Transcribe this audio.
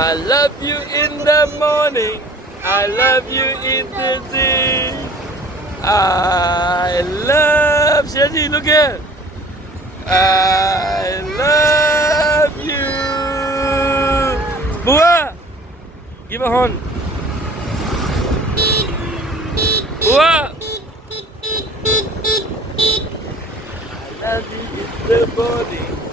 I love you in the morning. I love you in the day. I love Shaji, look here. I love you. Bua, give a horn. Bua. I love you in the morning.